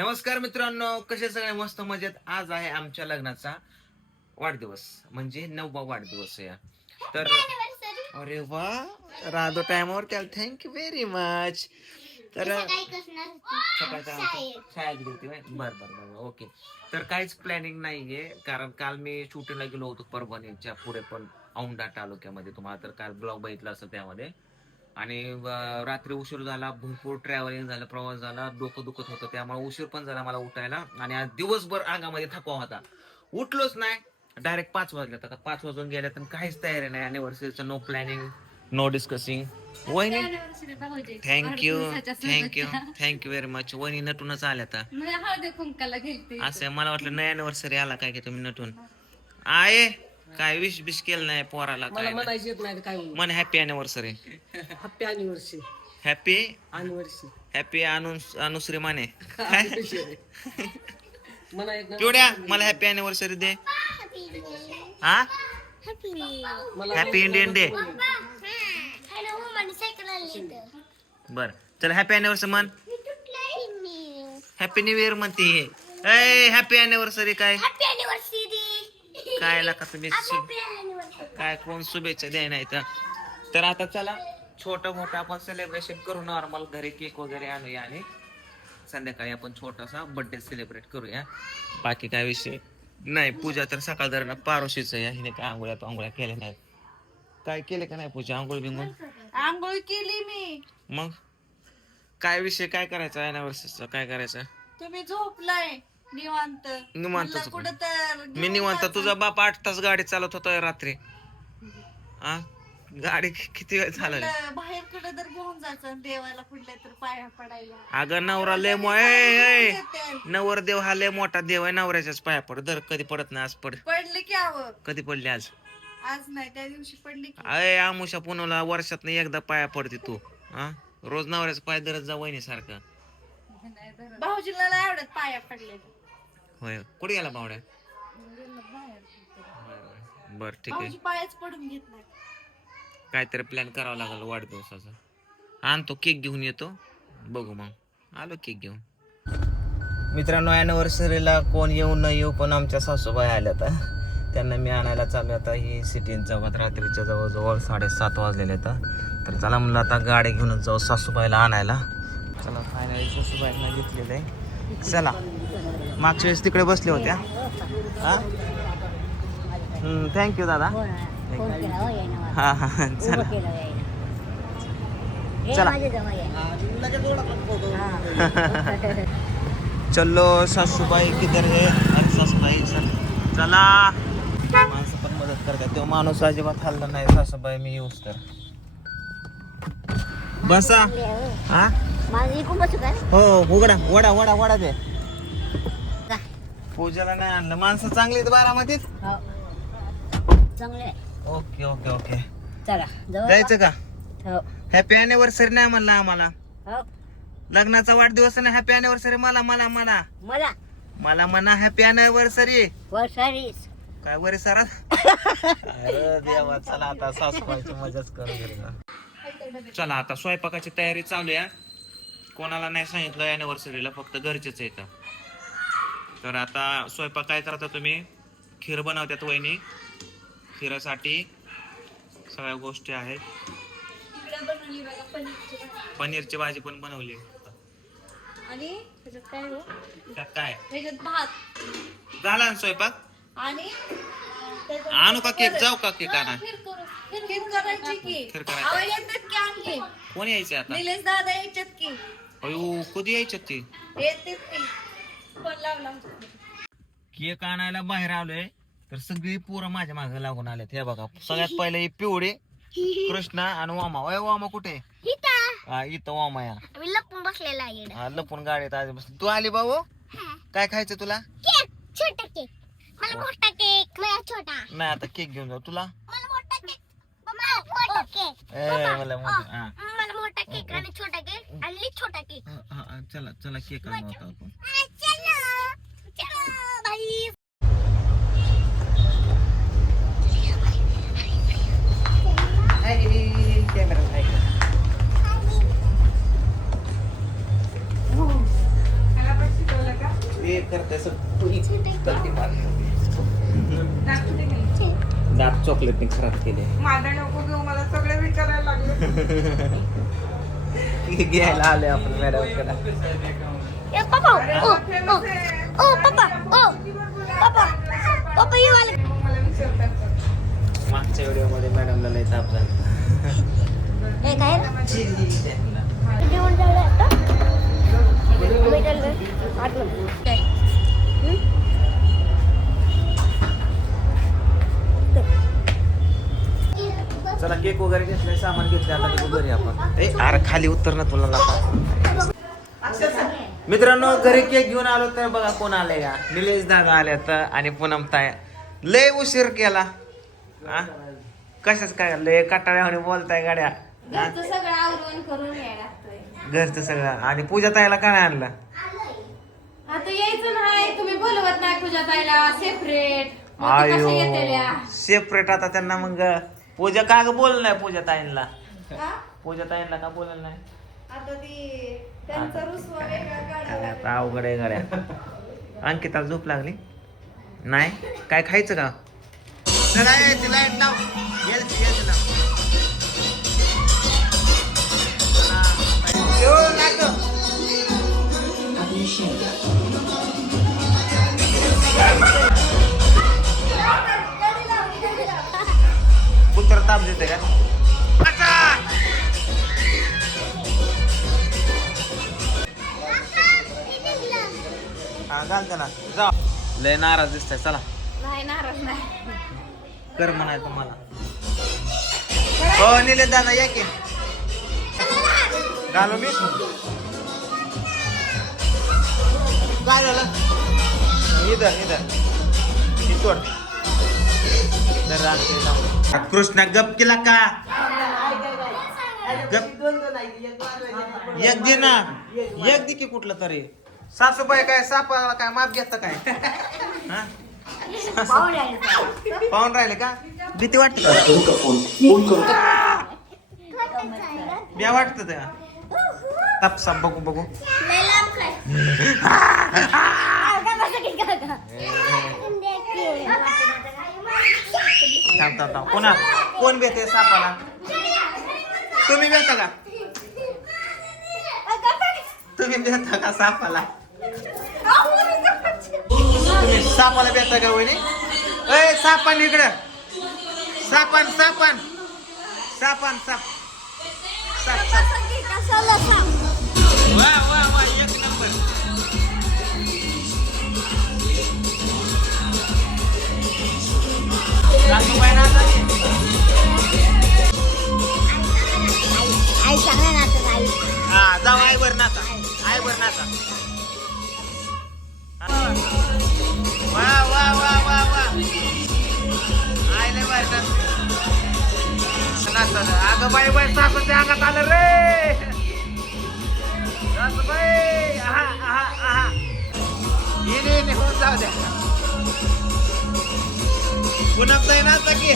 नमस्कार मित्रांनो, कसे सगळे मस्त मजेत. आज आहे आमच्या लग्नाचा वाढदिवस, म्हणजे 9वा वाढदिवस आहे. तर अरे वा, राधो टाइमवर त्याला थँक्यू व्हेरी मच. तर शाळेत गेली बर बर बर ओके. तर काहीच प्लॅनिंग नाहीये, कारण काल मी शूटिंगला गेलो होतो परभणीच्या पुढे पण औंढा तालुक्यामध्ये. तुम्हाला तर काल ब्लॉग बघितला असेल त्यामध्ये. आणि रात्री उशीर झाला, भरपूर ट्रॅव्हलिंग झालं, प्रवास झाला, डोकं दुखत होतं, त्यामुळे उशीर पण झाला मला उठायला. आणि आज दिवसभर अंगामध्ये थकवा होता, उठलोच नाही. डायरेक्ट 5 वाजले. आता 5 वाजून गेल्या तर काहीच तयारी नाही. अॅनिव्हर्सरीचं नो प्लॅनिंग, नो डिस्कसिंग. वहिनी thank you thank you thank you very much. वहिनी नटूनच आल्या आता. असं मला वाटलं नाही अॅनिव्हर्सरी आला काय की तुम्ही नटून आहे. काय विश बिश केलं नाही पोराला? काय मन happy anniversary. Happy anniversary. Happy anniversary. Happy Anushree Mane. मला एक पिवड्या मला हॅपी अॅनिव्हर्सरी दे. हा हॅपी इंडियन डे. बर चल हॅपी अॅनिव्हर्सरी म्हण. हॅपी न्यू इयर म्हणते. हॅपी अॅनिव्हर्सरी काय काय का तुम्ही काय कोण शुभेच्छा द्याय नाही तर आता चला छोटं मोठं आपण सेलिब्रेशन करू. नॉर्मल घरी केक वगैरे आणूया आणि संध्याकाळी आपण छोटासा बर्थडे सेलिब्रेट करूया. बाकी काय विषय नाही. पूजा तर सकाळ दरम्यान पारोशीच आहे. हिने काय आंघोळ्या केल्या नाहीत. काय केले का नाही पूजा? आंघोळ बिंगोळ आंघोळ केली मी. मग काय विषय काय करायचा अॅनिव्हर्सरीचा? काय करायचं? तुम्ही झोपलाय निवांत. निवांतच कुठं तर मी निवांत. तुझा बाप 8 तास गाडी चालवत होता रात्री. आ गाडी किती वेळ चालवली? बाहेर कुठं तर घेऊन जायचं देवाला कुठल्या तर पाया पडायला. अगं नवरा लय नवरदेव हा लय मोठा देव आहे. नवऱ्याच्याच पाया पड. दर कधी पडत नाही. आज पडले की आवं. कधी पडले? आज नाही त्या दिवशी पडली की. अय आमुषा पुनवला वर्षात एकदा पाया पडते तू. हा रोज नवऱ्याचा पाय धरत जा वहिनी सारखं. भाऊजीला नाही आवडत पाया पडले. होय कुठे गेला बावड्या? बर ठीक आहे. भाऊजी पायाच पडून घेत नाही. काहीतरी प्लॅन करावा लागेल वाढदिवसाचा. आणतो केक घेऊन येतो. बघू मग आलो केक घेऊन. मित्रांनो अॅनिव्हर्सरीला कोण येऊ न येऊ पण आमच्या सासूबाई आल्या तर त्यांना मी आणायला चालू. आता ही सिटीन चौकात रात्रीच्या जवळजवळ 7:30 वाजलेले आहेत. तर चला म्हणलं आता गाडी घेऊनच जाऊ सासूबाईला आणायला. चला फायनली सासूबाईंना घेतलेलं आहे. चला मागच्या वेळेस तिकडे बसल्या होत्या. हा थँक्यू दादा. हा हा चला चला चलो सासूबाई किधर है? अरे सासूबाई चला. माणसं पण मदत करतात. तो माणूस अजिबात हल्ला नाही. सासूबाई मी येऊच तर बसा. हा हो उघडा वडा वडा वडा दे. पूजाला नाही आणलं. माणसं चांगली आहेत बारामतीत. ओके ओके ओके जायचं का? हॅपी अॅनिव्हर्सरी नाही म्हणलं आम्हाला. लग्नाचा वाढदिवस ना. हॅपी अॅनिव्हर्सरी मला मला मला मला म्हणा हॅपी अॅनिव्हर्सरी. काय बरे सर देवा. चला आता सासूबाईची मजाच करू घरी. चला आता स्वयंपाकाची तयारी चालू आहे. कोणाला नाही सांगितलं अॅनिव्हर्सरीला, फक्त घरचेच येतं. तर आता स्वयंपाक काय करता तुम्ही? खीर बनवतात वहिनी. खिरासाठी सगळ्या गोष्टी आहेत. पनीरची भाजी पण बनवली. आणि त्याच्यात काय हो? त्यात काय त्याच्यात भात झाला ना स्वयंपाक? आणि आणू का केक? जाऊ का केक आणा? खीर करायची की. खीर करायची. आवं येतात की आणखी. कोण यायचे आता? निलेश दादा यायच्यात की. अयो कधी यायचे ते? येतात की. फोन लावला. केक आणायला बाहेर आलोय तर सगळी पोरं माझ्या मागे लागून आलेत. हे बघा सगळ्यात पहिले ही पिवडी, कृष्णा आणि वामा. ओय वामा कुठे? हा इथं वामा या लपून बसलेला आहे. हा लपून गाडीत आज बस. तू आली भाऊ? काय खायचं तुला? केक छोटा केक. मला मोठा केक. मला छोटा. नाही आता केक घेऊन जाऊ. तुला? मला मोठा केक. मला मोठा केक. मला मोठा. हा मला मोठा केक आणि छोटा केक आणि छोटा केक. हा चला चला केक आणू आता आपण. चलो चलो बाई. कॅमेरा त्याला पण शिकवलं चलते फार. दात चॉकलेटने खराब केले. माझा नको घेऊ मला सगळे विचारायला लागले. घ्यायला आले आपण मॅडम कडे. ए पप्पा ओ ओ पप्पा ओ पप्पा पप्पा ये वाले मला विचारतात. मागच्या व्हिडिओ मध्ये मॅडमला लय ताप झाला. ए काय जेवण झालं आता भेटलं आठवण चला केक वगैरे घेतले सामान घेतले आता निघू घरी आपण. ए अरे खाली उतर ना तुला लागा. मित्रांनो घरी केक घेऊन आलो तर बघा कोण आले का. निलेश दादा आले तर आणि पूनम ताय. लय उशीर केला हा? कशाच काय लय कटाळ्याने बोलताय गाड्या. घरचं सगळं आवरून करून यायला लागतंय. घरचं सगळं आणि पूजा ताईला काय आणलं. आता यायचं नाही तुम्ही बोलवत नाही पूजा ताईला सेपरेट. आयो सेपरेट आता त्यांना मग पूजा का ग बोल नाही पूजा ताईंना. पूजा ताईंना का बोललं नाही. आता ती त्यांचा रुसवा वेगळा काढावा. आता अवघड आहे गाड्या. अंकिताला झोप लागली नाही काय खायचं का. पुत्र ताप देते का. हा घाल त्याला जा. लय नाराज दिसताय. चला नाही नाराज नाही. कर म्हणाय तुम्हाला. हो निले दादा या की घालू मी. काय झालं इधर इथोड कृष्णा गप केला का. गप एक दे ना. एक दे की कुठलं तरी. सासूबाई काय सापाला काय माप घेता काय. हा? पाहून राहिले का. भीती वाटत ब्या वाटत त्या तापसा बघू बघू. कोणा कोण भेटे सापाला. तुम्ही भेटा का. तुम्ही भेटा का सापाला. तुम्ही सापाला भेटा का वहिनी. ए सापान इकडं. सापान सापान सापान साप साप साप. वा वा वा एक नंबर. सासूबाई नाचा की. आई चांगला नाचत आई. हा जाऊ आईवर नाचा. आईवर नाचा. वा वा वा वा वा. आईले बाय नाचत. अगं बाई बाई सासूच्या अंगात आलं रे. सासूबाई आहा आहा आहा. येणे निघून जाऊ द्या. पुन्हा ताई नाचा की.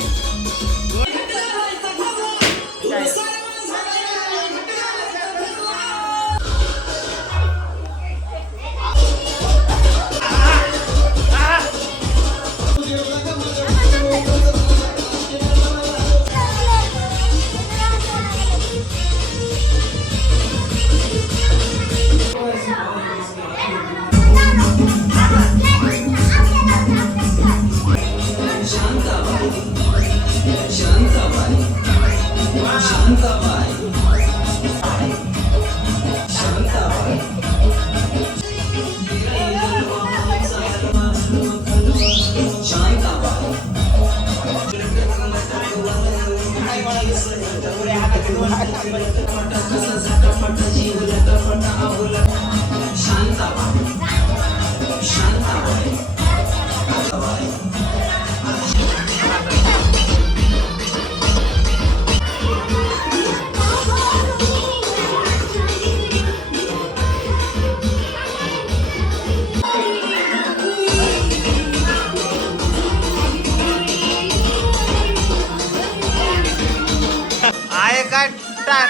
आहे काय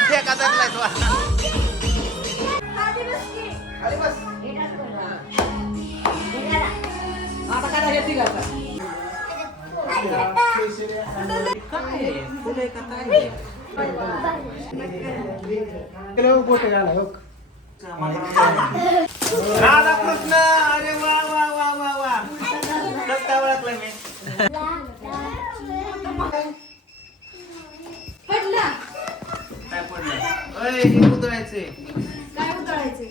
ठेका धरलाय तो. काय फुले का काय राधाकृष्ण अरे वा वा वा वा वा कसं काय ओळखलं मी पडला काय पडलं अय हे उतरायचे काय उतरायचे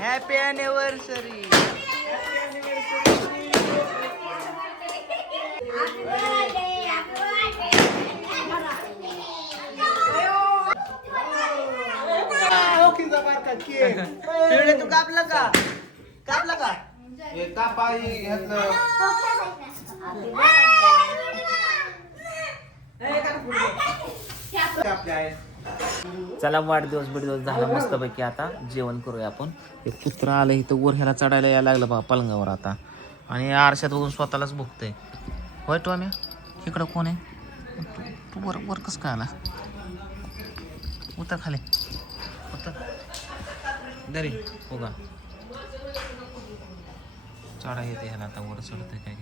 हॅपी अॅनिव्हर्सरी तू कापला का कापला का हे कापाई घेतलं चला वाढदिवस झाला मस्तपैकी आता जेवण करूया आपण एक कुत्रा आलं इथं वर ह्याला चढायला यायला लागलं बा पलंगावर आता आणि आरशात बघून स्वतःलाच बघतोय होय तो आम्ही इकडं कोण आहे तू वर वर कसं काय आला उतर खाली उतर दरी हो का चढा येते ह्याला आता वर चढतंय काय